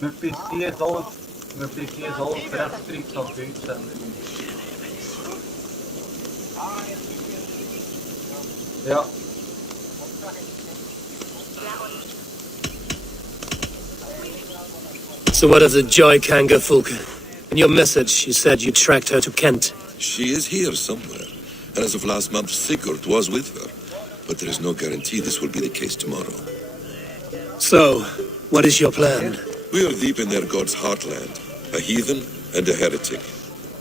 Mijn PC is alles, rechtstreeks aan het uitzenden. Ja. So what of the Joy Kanga Fulka? In your message, you said you tracked her to Kent. She is here somewhere. And as of last month, Sigurd was with her. But there is no guarantee this will be the case tomorrow. So, what is your plan? We are deep in their god's heartland. A heathen and a heretic.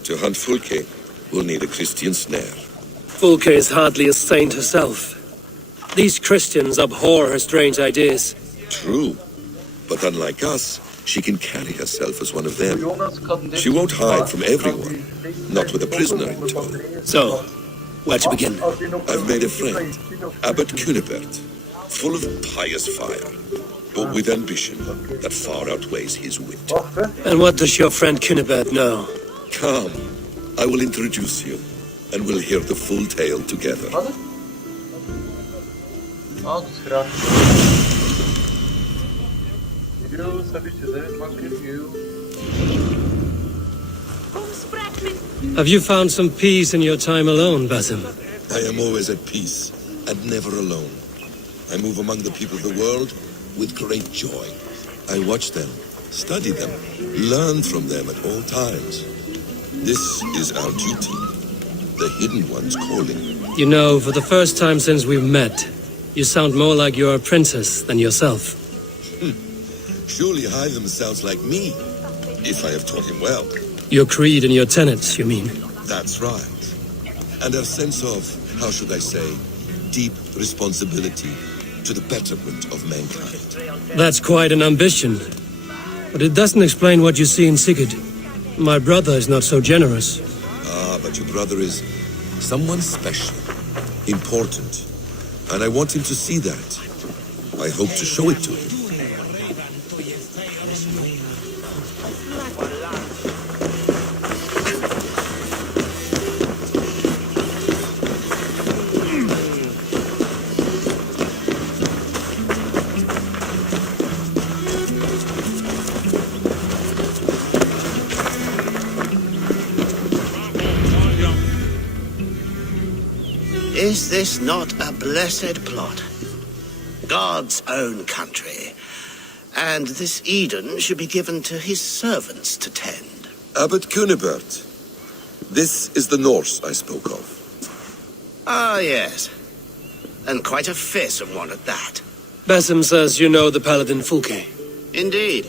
To hunt Fulke, we'll need a Christian snare. Fulke is hardly a saint herself. These Christians abhor her strange ideas. True. But unlike us, she can carry herself as one of them. She won't hide from everyone. Not with a prisoner in tow. So, where to begin? I've made a friend, Abbot Cunibert, full of pious fire, but with ambition that far outweighs his wit. And what does your friend Cunibert know? Come, I will introduce you, and we'll hear the full tale together. Have you found some peace in your time alone, Basim? I am always at peace, and never alone. I move among the people of the world with great joy. I watch them, study them, learn from them at all times. This is our duty, the Hidden One's calling. You know, for the first time since we've met, you sound more like you're a princess than yourself. Surely Hytham sounds like me, if I have taught him well. Your creed and your tenets, you mean? That's right. And a sense of, how should I say, deep responsibility to the betterment of mankind. That's quite an ambition. But it doesn't explain what you see in Sigurd. My brother is not so generous. Ah, but your brother is someone special, important. And I want him to see that. I hope to show it to him. Is this not a blessed plot? God's own country. And this Eden should be given to his servants to tend. Abbot Cunibert. This is the Norse I spoke of. Ah, yes. And quite a fearsome one at that. Basim says you know the paladin Fulke. Indeed.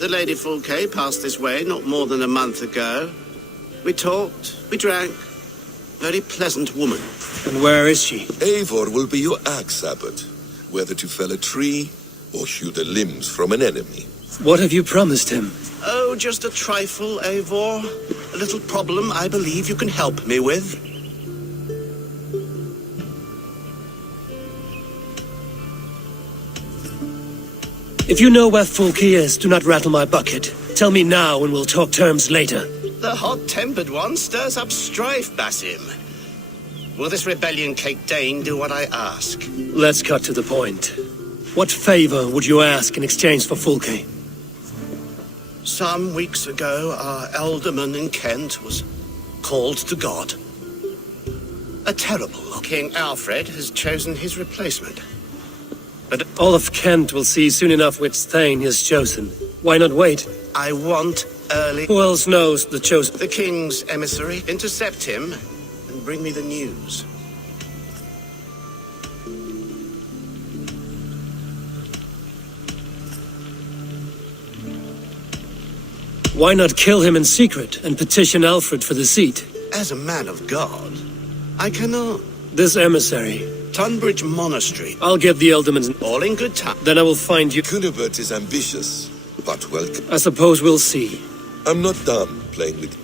The Lady Fulke passed this way not more than a month ago. We talked, we drank. Very pleasant woman. And where is she? Eivor will be your axe, Abbot. Whether to fell a tree or hew the limbs from an enemy. What have you promised him? Oh, just a trifle, Eivor. A little problem I believe you can help me with. If you know where Fulke is, do not rattle my bucket. Tell me now and we'll talk terms later. The hot-tempered one stirs up strife, Basim. Will this rebellion-caked Dane do what I ask? Let's cut to the point. What favor would you ask in exchange for Fulke? Some weeks ago, our alderman in Kent was called to God. A terrible look. King Alfred has chosen his replacement. But all of Kent will see soon enough which Thane he has chosen. Why not wait? I want early... Who else knows the chosen? The king's emissary. Intercept him and bring me the news. Why not kill him in secret and petition Alfred for the seat? As a man of God, I cannot. This emissary. Tunbridge Monastery. I'll get the Ealdorman's... All in good time. Then I will find you... Cunibert is ambitious, but welcome. I suppose we'll see. I'm not done playing with...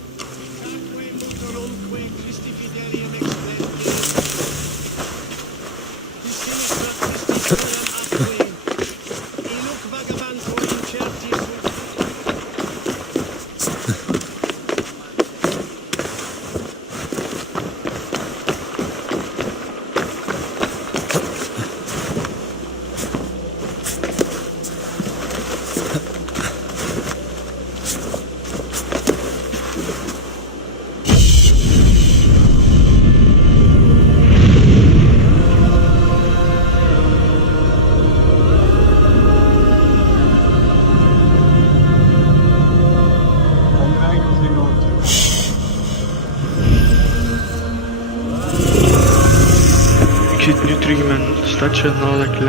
stadje nadat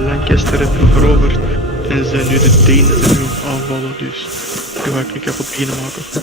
Lancaster heeft veroverd. En zijn nu de Denen zijn nu aanvallen, dus nu ga ik kapot beginnen maken.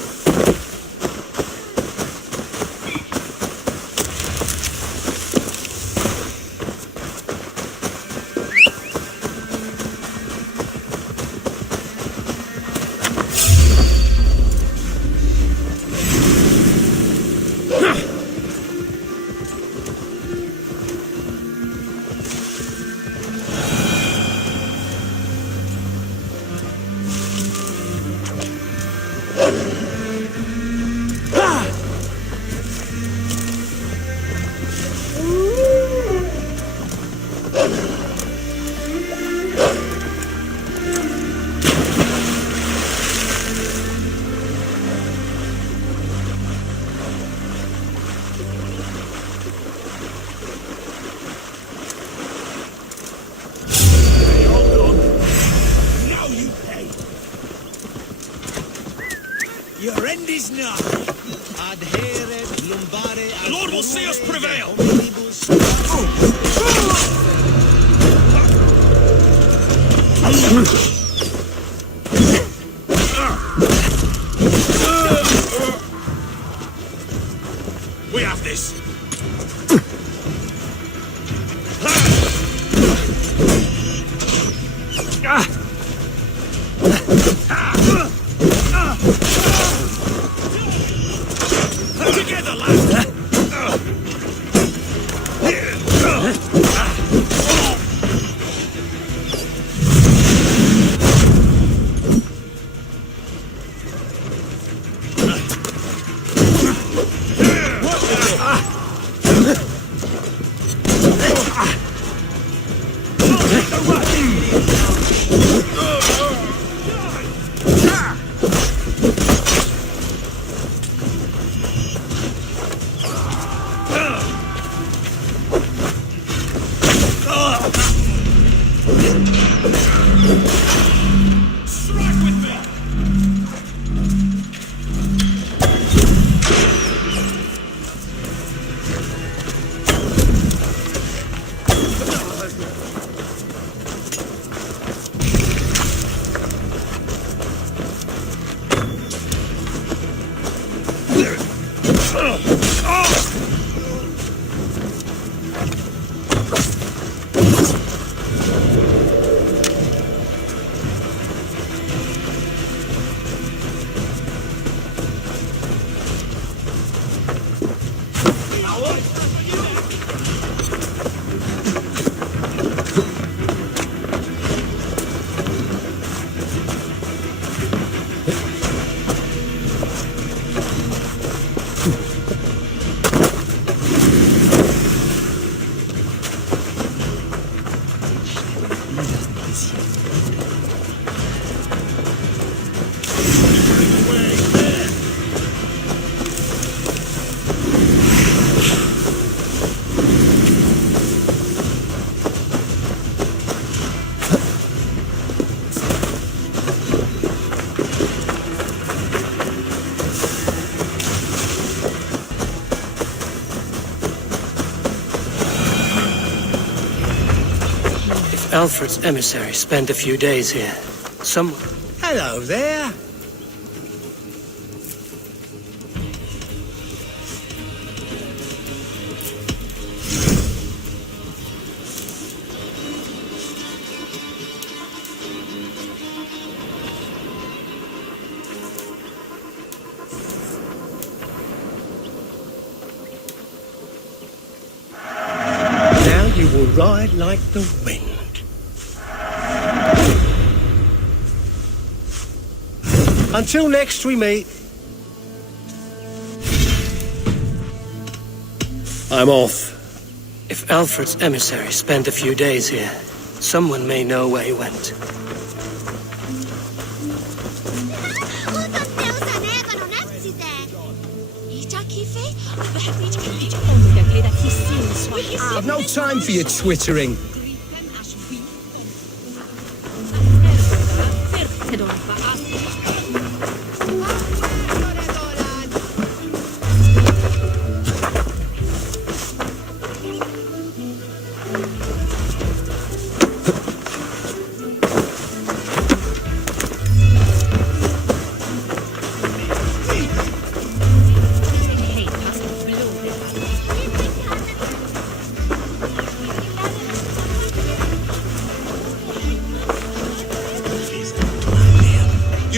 Your end is nigh. Adhere lumbare. The Lord will see us prevail. We have this. Together, lad. Alfred's emissary spent a few days here. Someone... Hello there. Now you will ride like the wind. Until next we meet. I'm off. If Alfred's emissary spent a few days here, someone may know where he went. I've no time for your twittering.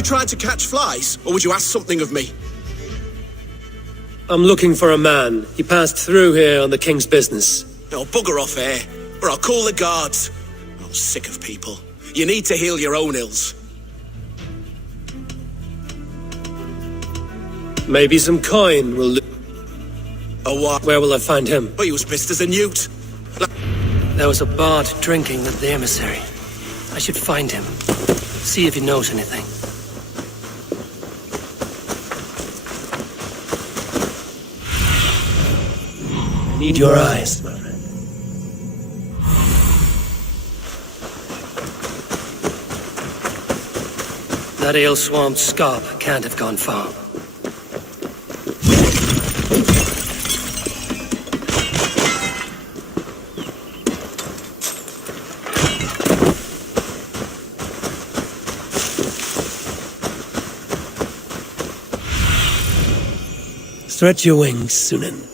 tried to catch flies, or would you ask something of me? I'm looking for a man. He passed through here on the king's business. No, bugger off here, or I'll call the guards. I'm sick of people. You need to heal your own ills. Maybe some coin will... A what? Where will I find him? But he was pissed as a newt. There was a bard drinking with the emissary. I should find him. See if he knows anything. I need your eyes, my friend. That ale-swamped scarp can't have gone far. Stretch your wings, Sunan.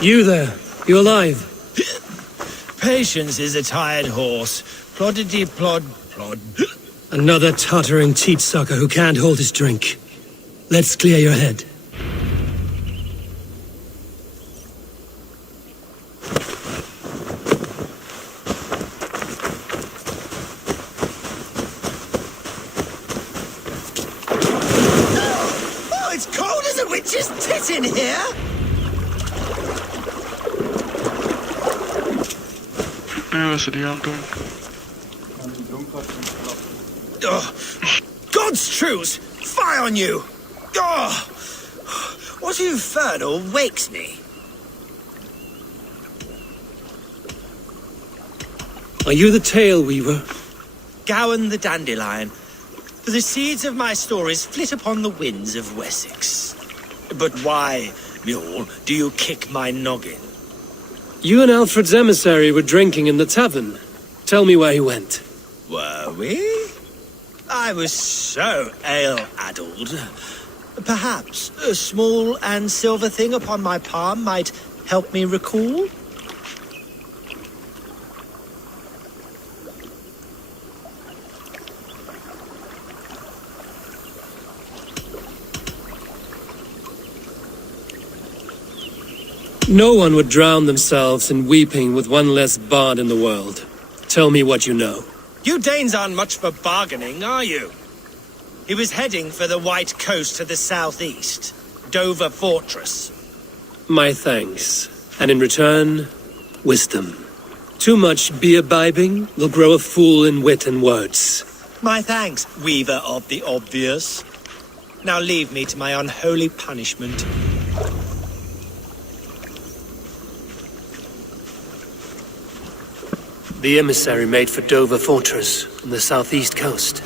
You there, you alive? Patience is a tired horse. Ploddity plod plod. Another tottering teat sucker who can't hold his drink. Let's clear your head. Oh, it's cold as a witch's tit in here! Ja, wat is die aan het doen? Oh, God's truce! Fire on you! Oh, what infernal wakes me? Are you the tale weaver? Gowan the dandelion. For the seeds of my stories flit upon the winds of Wessex. But why, mule, do you kick my noggin? You and Alfred's emissary were drinking in the tavern. Tell me where he went. Were we? I was so ale-addled. Perhaps a small and silver thing upon my palm might help me recall? No one would drown themselves in weeping with one less bard in the world. Tell me what you know. You Danes aren't much for bargaining, are you? He was heading for the White Coast to the southeast, Dover Fortress. My thanks. And in return, wisdom. Too much beer-bibbing will grow a fool in wit and words. My thanks, weaver of the obvious. Now leave me to my unholy punishment. The emissary made for Dover Fortress on the southeast coast.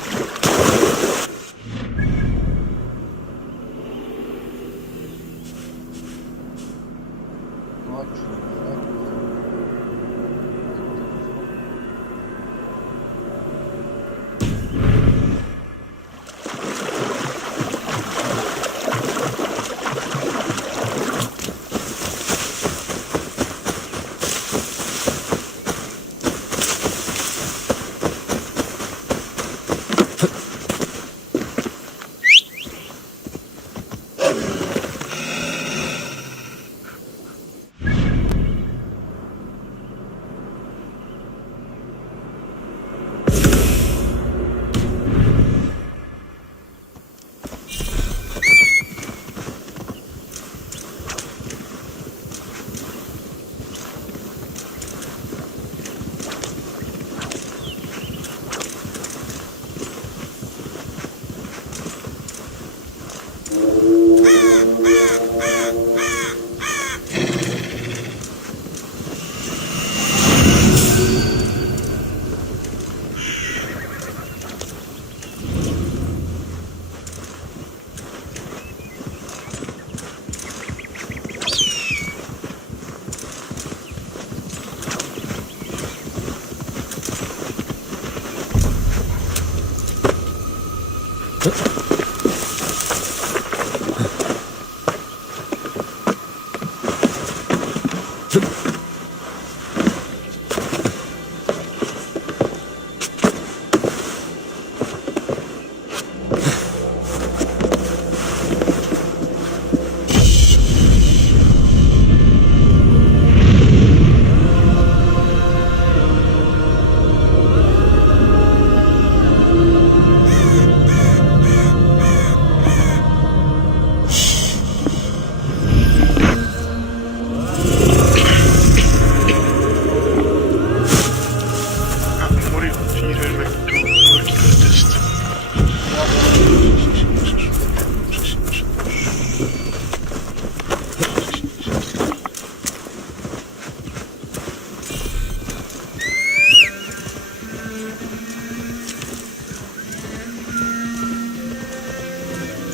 Morgen 4 uur ben ik door voor de test.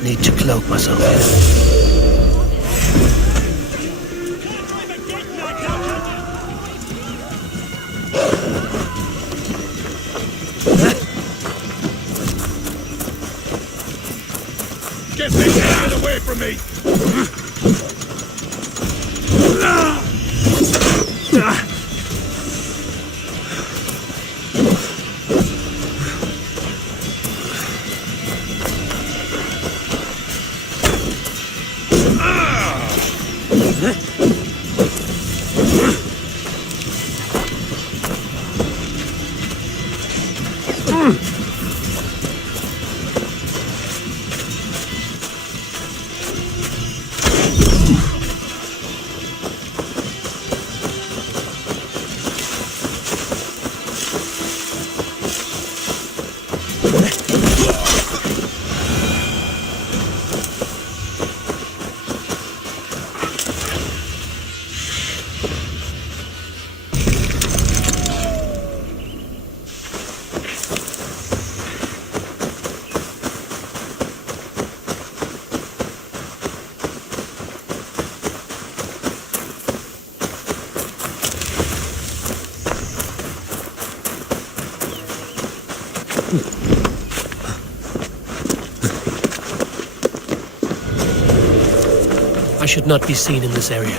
Need to cloak myself. Get these enemies away from me! I should not be seen in this area.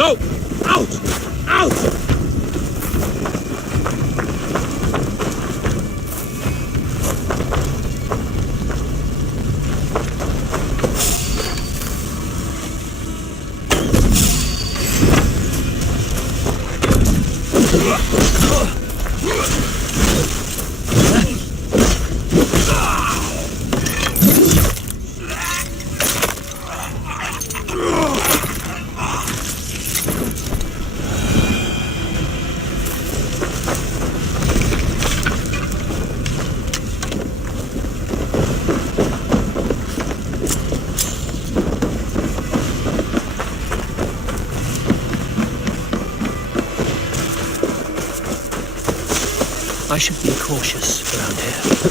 No! Out! Out! I should be cautious around here.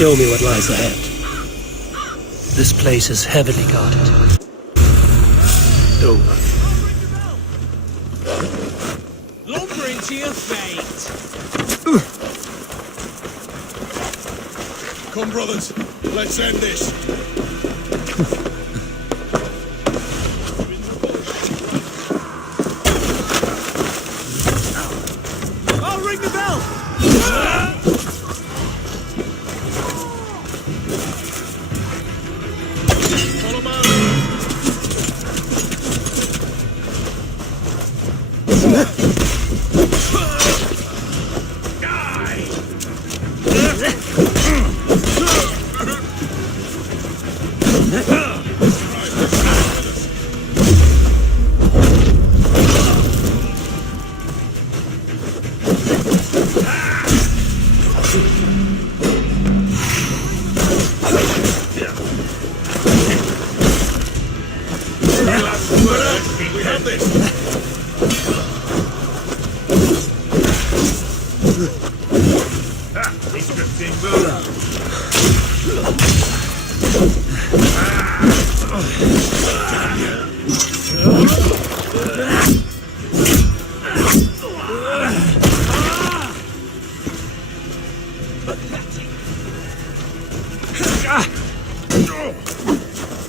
Show me what lies ahead. This place is heavily guarded. Over. Lumbering to your fate. Come, brothers. Let's end this. I'll ring the bell. Follow my lead. Die! We have this! Interesting move.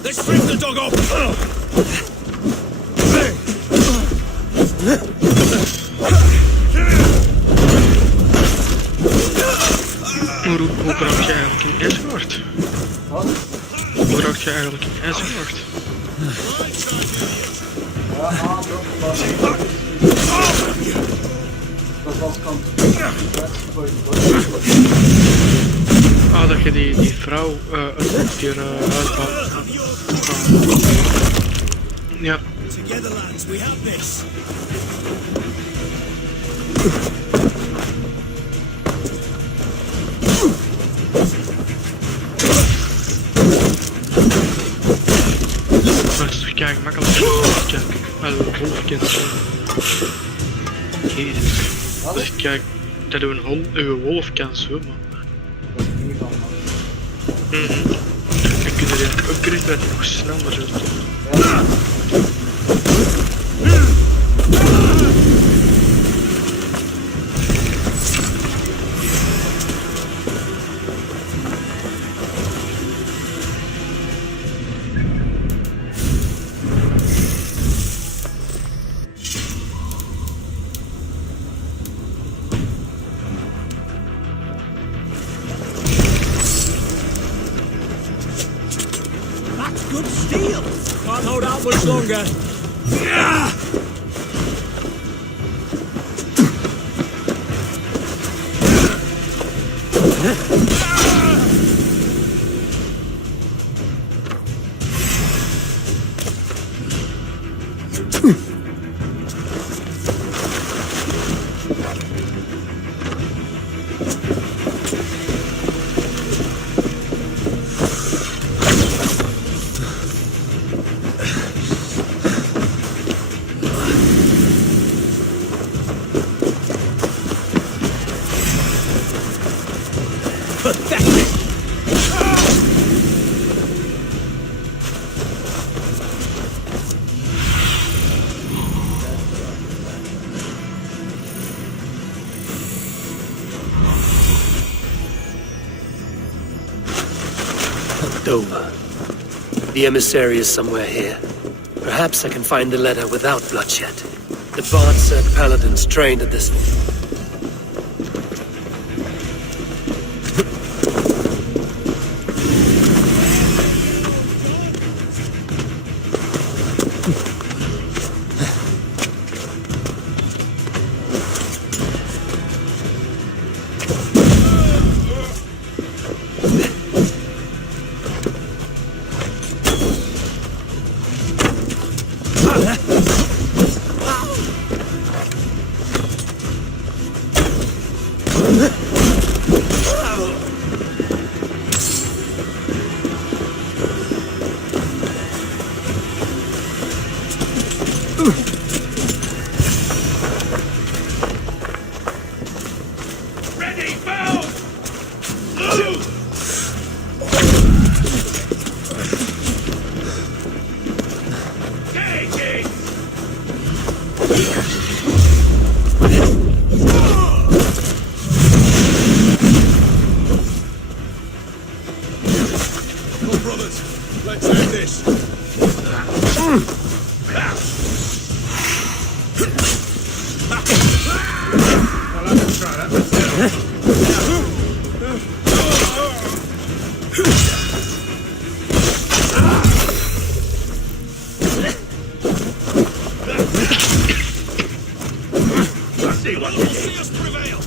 Let's strip the dog off! Hoe bracht je eigenlijk een escort? Hoe bracht je eigenlijk een escort? Dat was kant. Ah, dat je die vrouw uit die huisbouw. Ja. Together, lads, we have this. Maar het is toch kijk makkelijk. Kijk, wel wolfkens. Jezus. Dus kijk, dat een wolf kan zwemmen. Dat is niet van. Dan kun je die upgrade dat nog sneller doen. Ja. That's good steel. Can't hold out much longer. Pathetic. Dover. The emissary is somewhere here. Perhaps I can find the letter without bloodshed. The Bard said paladins trained at this. Ready, bow! Move! Take it! Come, brothers. Let's end this. Well, let's try that. Let's do it. Let's see what we See us prevail.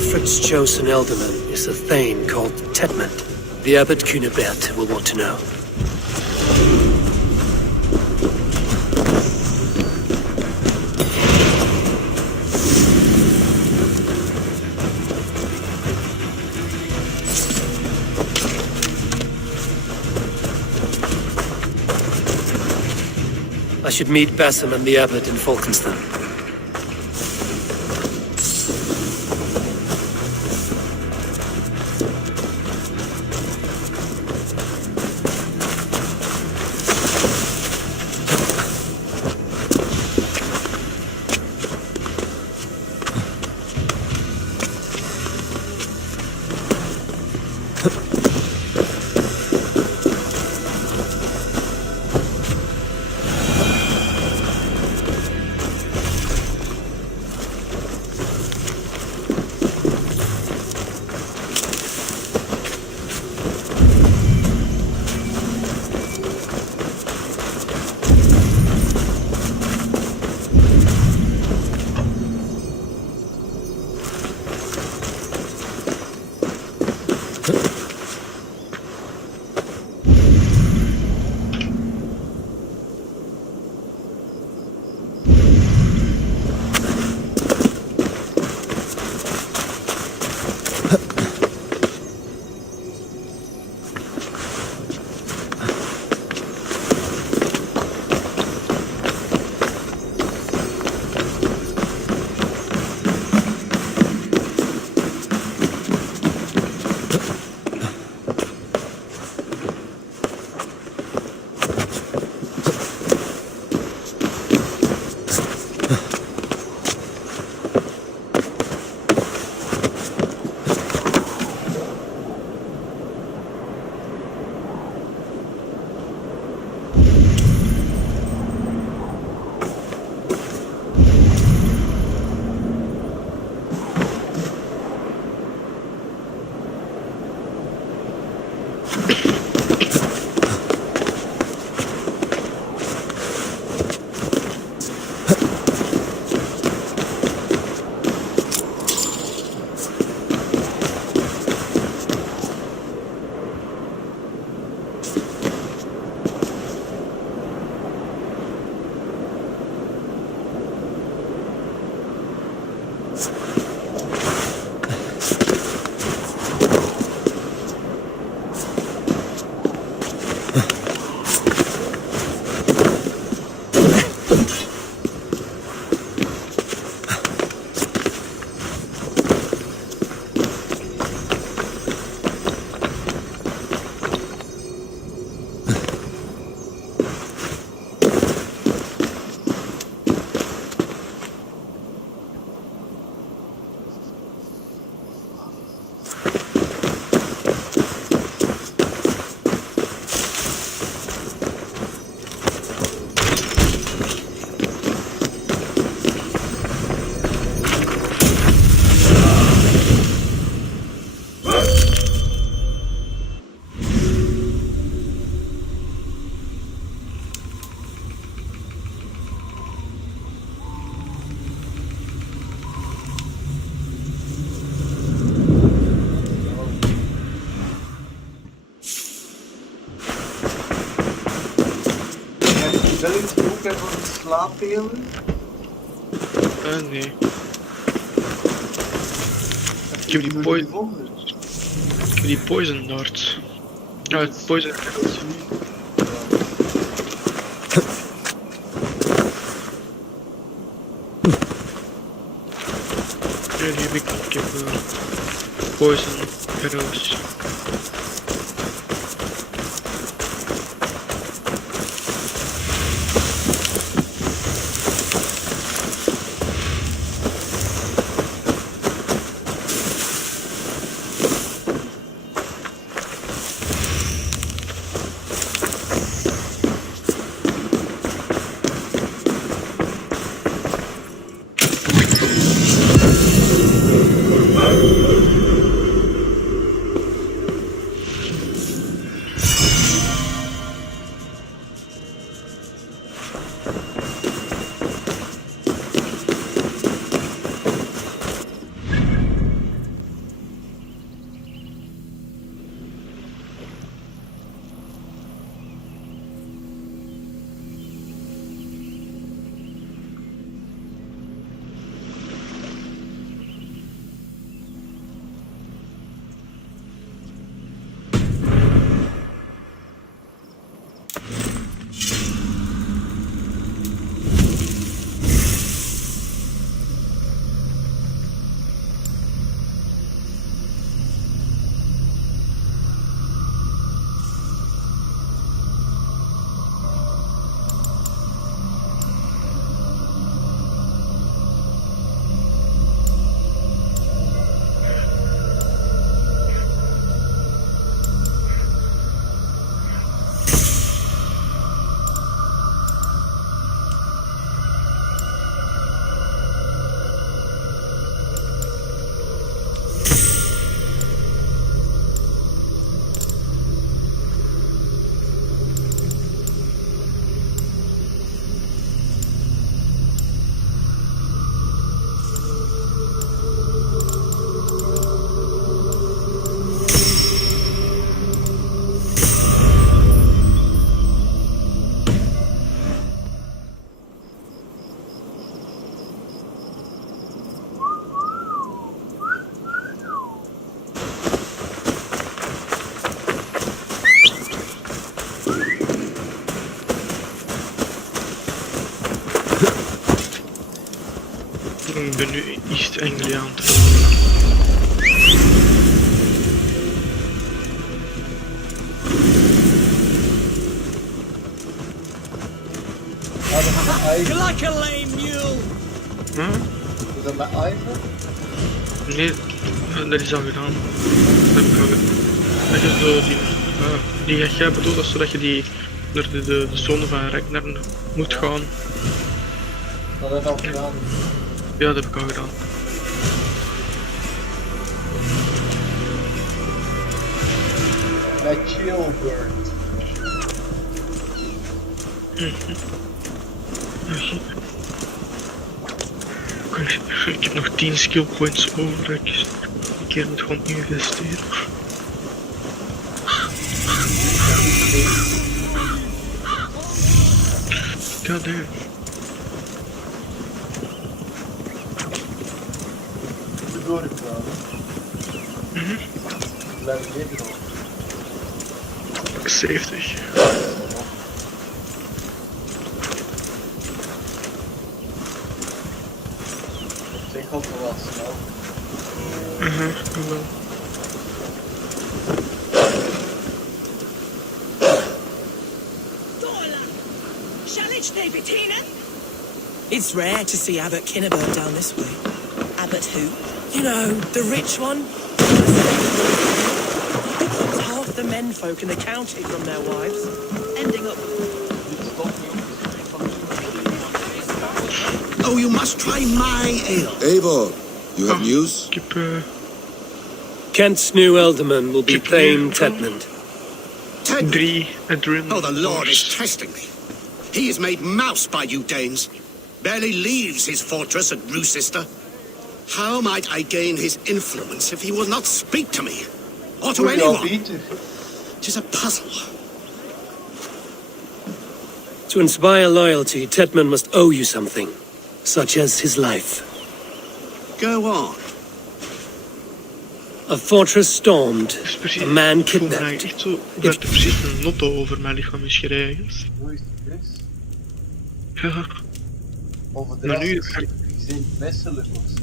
Alfred's chosen elderman is a thane called Tedmund. The abbot Cunibert will want to know. I should meet Basim and the abbot in Falkenstein. Wel iets boek en voor het slaapbeelden? Nee. Ik heb die poison dart. Ja, het poison dart. Ja, die heb ik. Ik heb poison arrows. Ik ben nu East Anglia aan het veroveren. Is Like a lame mule. dat met Ivan? Nee, dat is al gedaan. Dat heb ik al gedaan. Dat is zo die ga jij bedoelt, dat is zodat je die naar de zone van Ragnar moet gaan. Dat heb ik al gedaan. Ja, dat heb ik al gedaan. Met Chillbird. Ik heb nog 10 skill points over dat ik een keer moet gaan investeren. God damn. De doorgegaan. Blijf leven nog. 70. Zeg ook nog wel snel. Wel. It's rare to see Abbot Kinnabert down this way. Abbot who? You know, the rich one. It's half the menfolk in the county from their wives, ending up. Oh, you must try my ale. Eivor, you have news? Ik heb Kent's new alderman will be Thane Tedmund. 3 adrenaline. Oh, the Lord is bars. testing me. He is made mouse by you Danes. Barely leaves his fortress at Brucester. How might I gain his influence if he will not speak to me? Or to anyone? It is a puzzle. To inspire loyalty, Tedmund must owe you something, such as his life. Go on. A fortress stormed, Het is precies, a man ik voel mij kidnapped. echt zo, dat er precies een lotto over mijn lichaam is geregeld. Hoe is het dus? Ja, Over de maar nu rest ga ik is het misselijk of zo.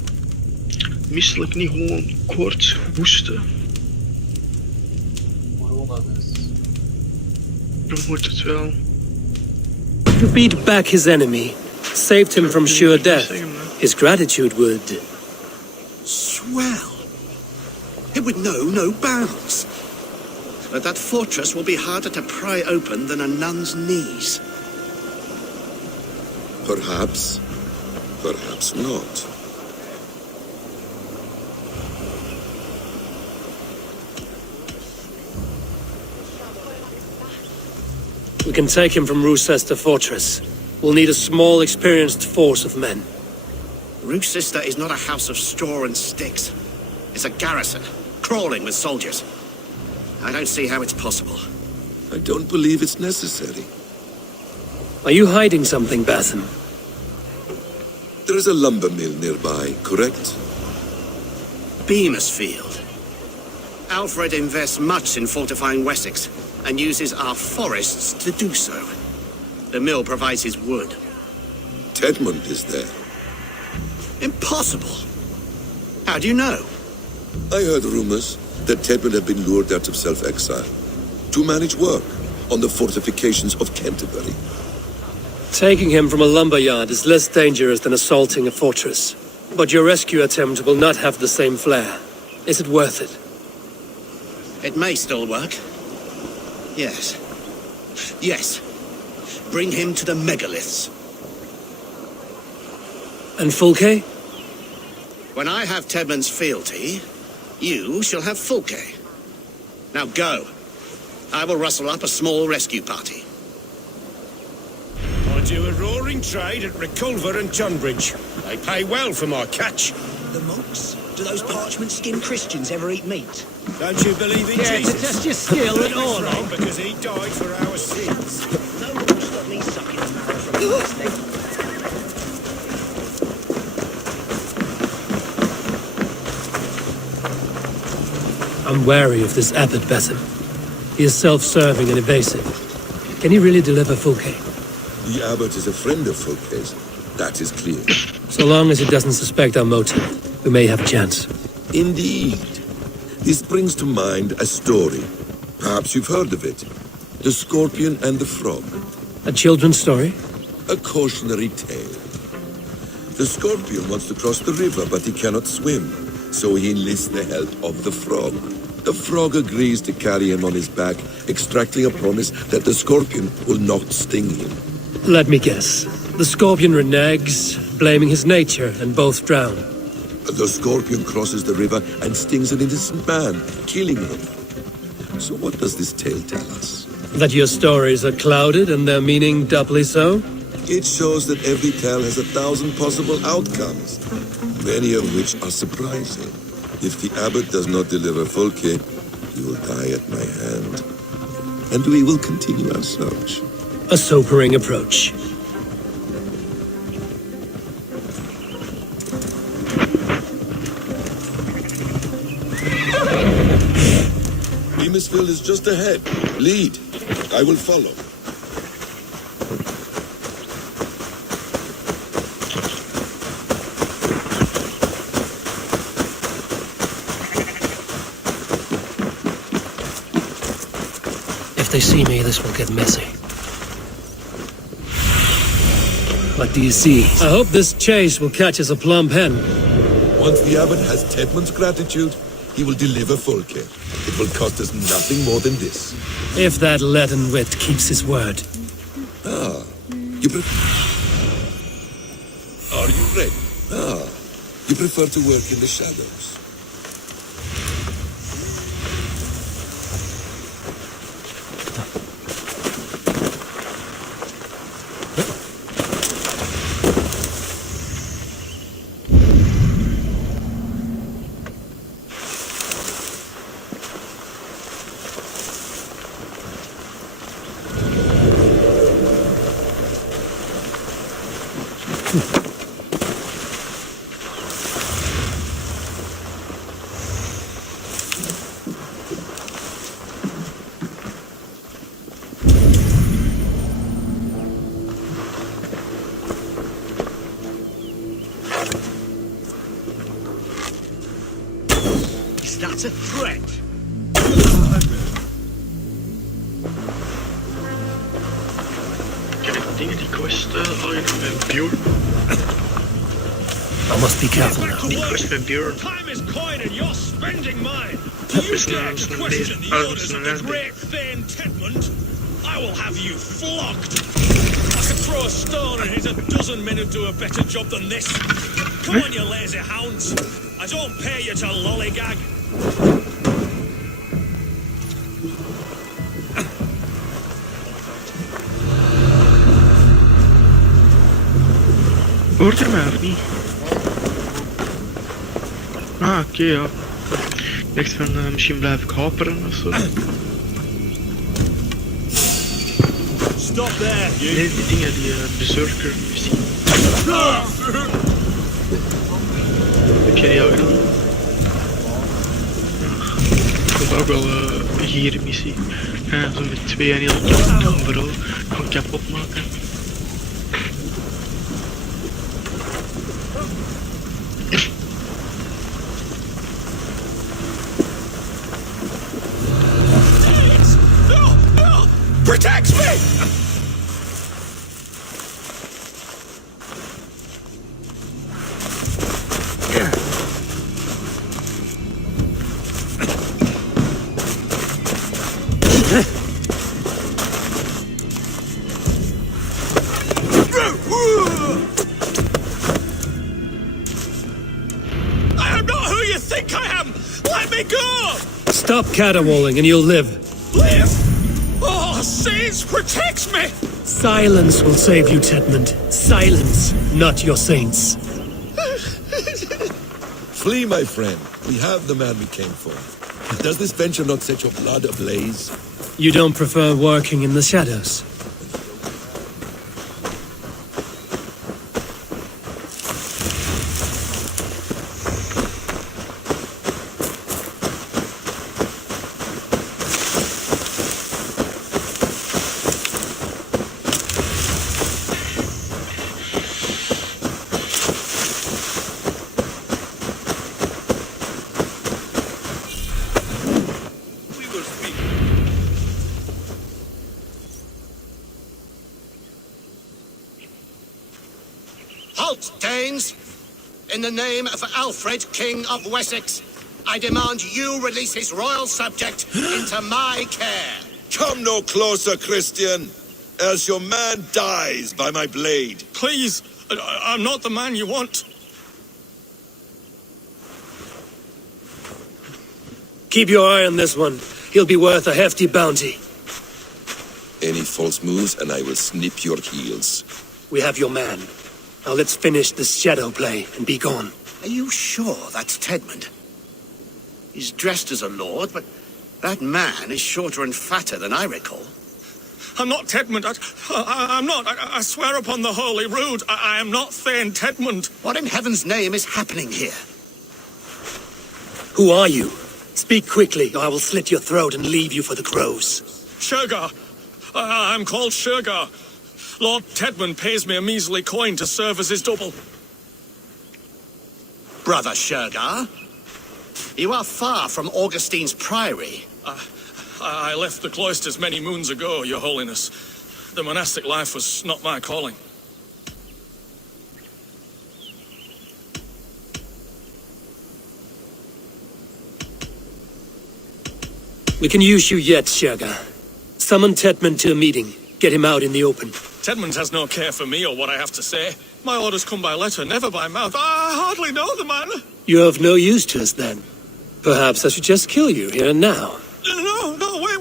misselijk niet gewoon koorts, hoesten. Corona dus. Dan moet het wel. You beat back his enemy, saved him from sure death. His gratitude would... Swell. It would know no bounds. But that fortress will be harder to pry open than a nun's knees. Perhaps. Perhaps not. We can take him from Rochester Fortress. We'll need a small, experienced force of men. Rochester is not a house of straw and sticks. It's a garrison, crawling with soldiers. I don't see how it's possible. I don't believe it's necessary. Are you hiding something, Batham? There is a lumber mill nearby, correct? Beamersfield. Alfred invests much in fortifying Wessex, and uses our forests to do so. The mill provides his wood. Tedmund is there. Impossible. How do you know? I heard rumors that Tedmund had been lured out of self-exile to manage work on the fortifications of Canterbury. Taking him from a lumberyard is less dangerous than assaulting a fortress. But your rescue attempt will not have the same flair. Is it worth it? It may still work. Yes. Yes. Bring him to the megaliths. And Fulke? When I have Tedmund's fealty, you shall have Fulke. Now go. I will rustle up a small rescue party. I do a roaring trade at Reculver and Tunbridge. They pay well for my catch. The monks? Do those parchment-skinned Christians ever eat meat? Don't you believe in Jesus? to test your skill and all. Wrong, because he died for our sins. No one will stop me sucking the marrow from a horse neck. I'm wary of this abbot, Basim. He is self-serving and evasive. Can he really deliver Fulke? The abbot is a friend of Fulke's. That is clear. So long as it doesn't suspect our motive, we may have a chance. Indeed. This brings to mind a story. Perhaps you've heard of it. The Scorpion and the Frog. A children's story? A cautionary tale. The Scorpion wants to cross the river, but he cannot swim, so he enlists the help of the Frog. The Frog agrees to carry him on his back, extracting a promise that the Scorpion will not sting him. Let me guess. The Scorpion reneges, blaming his nature, and both drown. The Scorpion crosses the river and stings an innocent man, killing him. So what does this tale tell us? That your stories are clouded and their meaning doubly so? It shows that every tale has 1,000 possible outcomes, many of which are surprising. If the abbot does not deliver Folke, he will die at my hand. And we will continue our search. A sobering approach. Beamisville is just ahead. Lead. I will follow. If they see me, this will get messy. What do you see? I hope this chase will catch us a plump hen. Once the abbot has Tedmund's gratitude, he will deliver Folke. It will cost us nothing more than this. If that leaden wit keeps his word. Ah, you Are you ready? Ah, you prefer to work in the shadows. Is that a threat? Kijk, dingen die kosten al je nog met Bjorn. I must be careful now. Die kost met Bjorn. Time is coin and you're spending mine. Is een Question the oh, orders is of een the great Thane Tedmund. I will have you flogged. I could throw a stone and hit a dozen men who do a better job than this. Come on, you lazy hounds. I don't pay you to lollygag. Hoort er mij of niet? Ah, oké, ja. Ik dacht van misschien blijf ik haperen of zo. Stop there, you. Nee, die dingen, die berserker missie. Heb jij die al gedaan? Ik vond ook wel hier een missie. Ja, zo met twee en heel kan vooral gewoon kapot maken. Protect me! I am not who you think I am! Let me go! Stop caterwauling and you'll live. Live! Oh, Saints, protect me! Silence will save you, Tedmund. Silence, not your saints. Flee, my friend. We have the man we came for. Does this venture not set your blood ablaze? You don't prefer working in the shadows? lords, Danes, in the name of Alfred, King of Wessex, I demand you release his royal subject into my care. Come no closer, Christian, else your man dies by my blade. Please, I'm not the man you want. Keep your eye on this one. He'll be worth a hefty bounty. Any false moves, and I will snip your heels. We have your man. Now let's finish this shadow play and be gone. Are you sure that's Tedmund? He's dressed as a lord, but that man is shorter and fatter than I recall. I'm not Tedmund. I'm not. I swear upon the Holy Rood, I am not Thane Tedmund. What in heaven's name is happening here? Who are you? Speak quickly, or I will slit your throat and leave you for the crows. Shergar. I'm called Shergar. Lord Tedmund pays me a measly coin to serve as his double. Brother Shergar, you are far from Augustine's priory. I left the cloisters many moons ago, Your Holiness. The monastic life was not my calling. We can use you yet, Shergar. Summon Tedmund to a meeting. Get him out in the open. Tedmund has no care for me or what I have to say. My orders come by letter, never by mouth. I hardly know the man. You're of no use to us, then. Perhaps I should just kill you here and now. No, wait.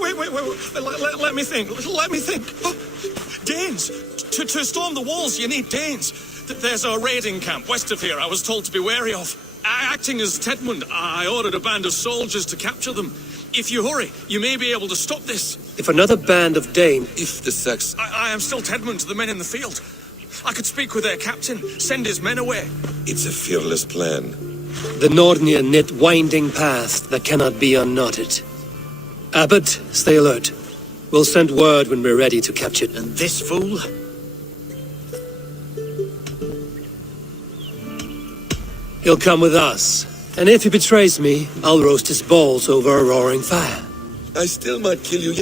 Let me think. Oh, Danes. To storm the walls, you need Danes. There's a raiding camp west of here I was told to be wary of. Acting as Tedmund, I ordered a band of soldiers to capture them. If you hurry, you may be able to stop this. If another band of Dane... If the Sax... I am still Tedmund to the men in the field. I could speak with their captain, send his men away. It's a fearless plan. The Nordnir knit winding paths that cannot be unknotted. Abbot, stay alert. We'll send word when we're ready to capture it. And this fool? He'll come with us. And if he betrays me, I'll roast his balls over a roaring fire. I still might kill you.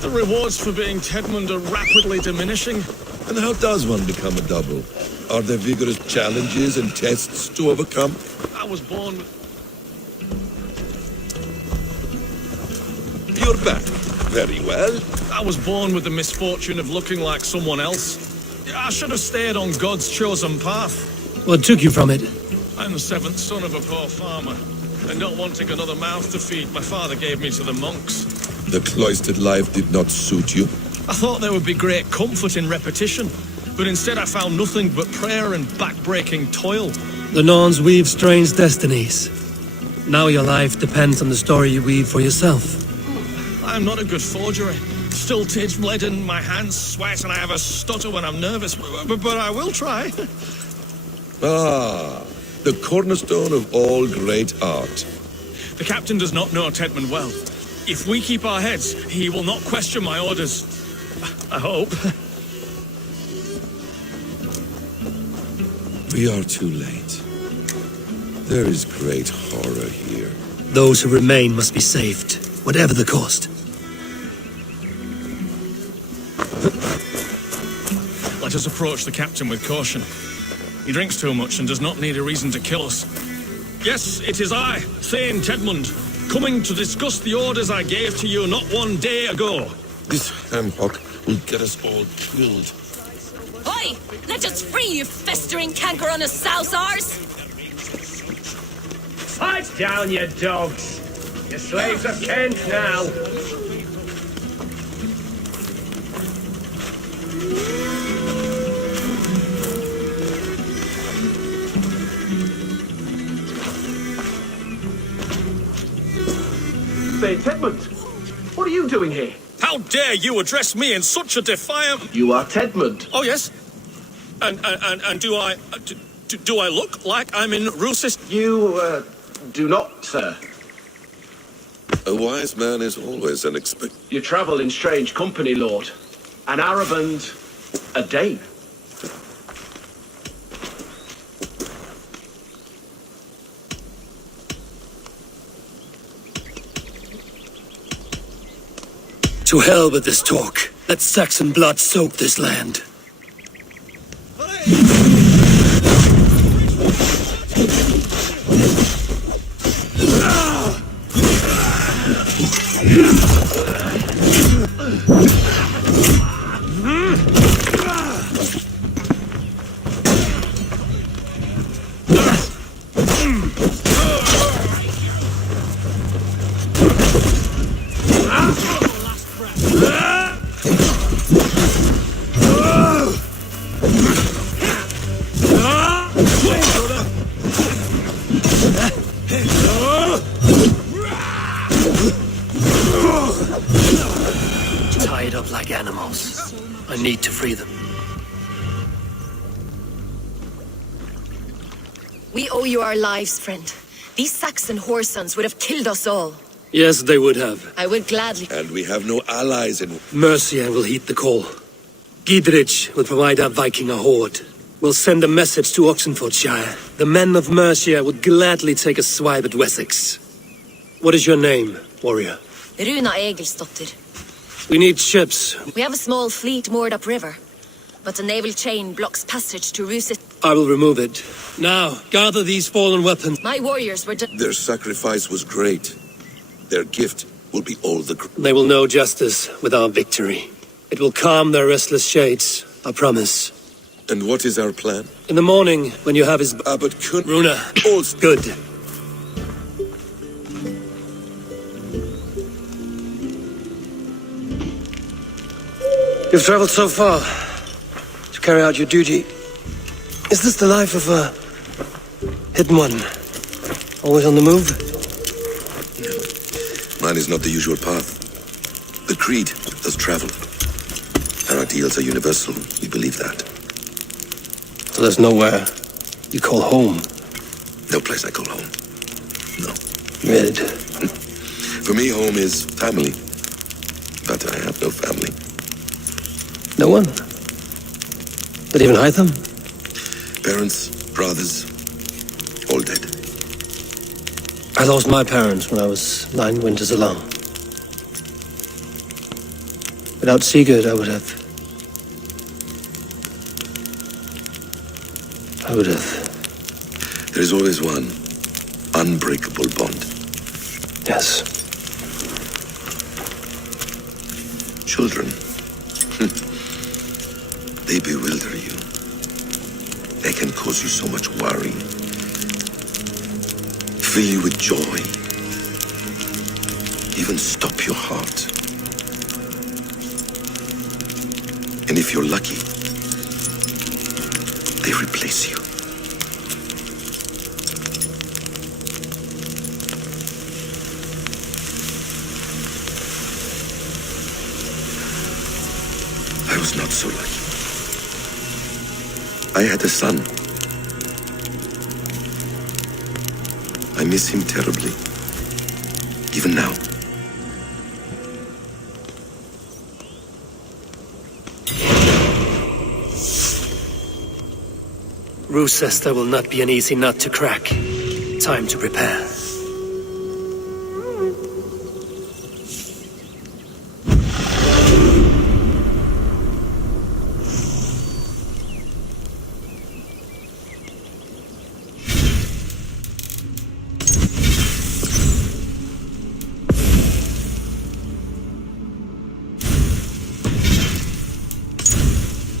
The rewards for being Tedmund are rapidly diminishing. And how does one become a double? Are there vigorous challenges and tests to overcome? I was born with... You're back. Very well. I was born with the misfortune of looking like someone else. I should have stayed on God's chosen path. What took you from it? I'm the seventh son of a poor farmer, and not wanting another mouth to feed, my father gave me to the monks. The cloistered life did not suit you. I thought there would be great comfort in repetition, but instead I found nothing but prayer and back-breaking toil. The Norns weave strange destinies. Now your life depends on the story you weave for yourself. I'm not a good forgery. Stilted, leaden, my hands sweat, and I have a stutter when I'm nervous, but I will try. Ah, the cornerstone of all great art. The captain does not know Tedmund well. If we keep our heads, he will not question my orders. I hope. We are too late. There is great horror here. Those who remain must be saved, whatever the cost. Let us approach the captain with caution. He drinks too much and does not need a reason to kill us. Yes, it is I, Thane Tedmund, coming to discuss the orders I gave to you not one day ago. This ham-hock will get us all killed. Oi! Let us free, you festering canker on us sousars! Fight down, you dogs! Your slaves of Kent now! Say, Tedmund, what are you doing here? How dare you address me in such a defiant... You are Tedmund. Oh, yes? And do I... Do I look like I'm in Rusist? You, do not, sir. A wise man is always unexpected. You travel in strange company, Lord. An Arab and a Dane. To hell with this talk. Let Saxon blood soak this land. Tied up like animals. I need to free them. We owe you our lives, friend. These Saxon whoresons would have killed us all. Yes, they would have. I would gladly... And we have no allies in... Mercia will heed the call. Gidrich will provide our Viking a horde. We'll send a message to Oxenfordshire. The men of Mercia would gladly take a swipe at Wessex. What is your name, warrior? Runa Egilsdotter. We need ships. We have a small fleet moored upriver, but the naval chain blocks passage to Rusit. I will remove it. Now, gather these fallen weapons. My warriors were... Their sacrifice was great. Their gift will be all the... They will know justice with our victory. It will calm their restless shades, I promise. And what is our plan? In the morning, when you have his... Abbot could... Runa. Also... Good. You've traveled so far to carry out your duty. Is this the life of a hidden one? Always on the move? Mine is not the usual path. The Creed does travel. Our ideals are universal. We believe that. So there's nowhere you call home? No place I call home. No. Mid. For me, home is family. But I have no family. No one? Not even Hytham? Parents, brothers, all dead. I lost my parents when I was 9 winters alone. Without Sigurd, I would have... There is always one unbreakable bond. Yes. Children. They bewilder you. They can cause you so much worry. Fill you with joy. Even stop your heart. And if you're lucky, they replace you. I was not so lucky. I had a son. I miss him terribly. Even now. Roosester will not be an easy nut to crack. Time to prepare.